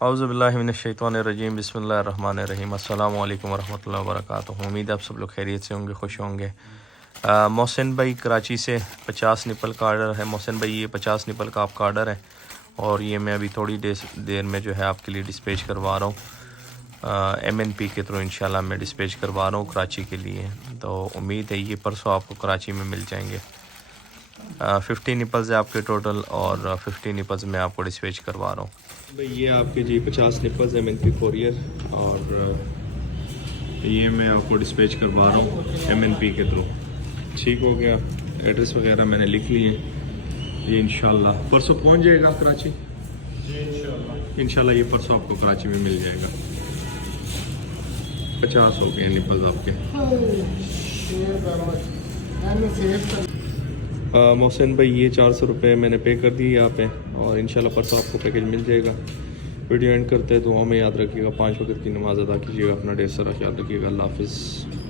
औज़ुबिल्लाहिमिनश्शैतानिर्रजीम बिस्मिल्लाहिर्रहमानिर्रहीम अस्सलामु अलैकुम वरहमतुल्लाहि वबरकातुहू। उम्मीद है आप सब लोग खैरियत से होंगे, खुश होंगे। मोहसिन भाई कराची से 50 निपल का आर्डर है। मोहसिन भाई ये 50 निपल का आपका आर्डर है और ये मैं अभी थोड़ी देर में जो है आपके लिए डिस्पैच करवा रहा हूँ। MNP के थ्रू इंशाल्लाह मैं डिस्पैच करवा रहा हूँ कराची के लिए। तो उम्मीद है ये परसों आपको कराची में मिल जाएंगे। 50 निपल्स है आपके टोटल और 50 निपल्स मैं आपको डिस्पैच करवा रहा हूँ। भाई ये आपके जी 50 निपल्स MNP कोरियर और ये मैं आपको डिस्पैच करवा रहा हूँ MNP के थ्रू। ठीक हो गया, एड्रेस वगैरह मैंने लिख लिए। ये इंशाल्लाह परसों पहुँच जाएगा कराची। इंशाल्लाह ये परसों आपको कराची में मिल जाएगा। 50 हो गए निपल्स आपके। मोहसिन भाई ये 400 रुपये मैंने पे कर दिए यहाँ पे और इंशाल्लाह परसों आपको पैकेज मिल जाएगा। वीडियो एंड करते हैं, दुआ में याद रखिएगा, 5 वक्त की नमाज़ अदा कीजिएगा, अपना ढेर सारा ख्याल रखिएगा। अल्लाह हाफ़िज़।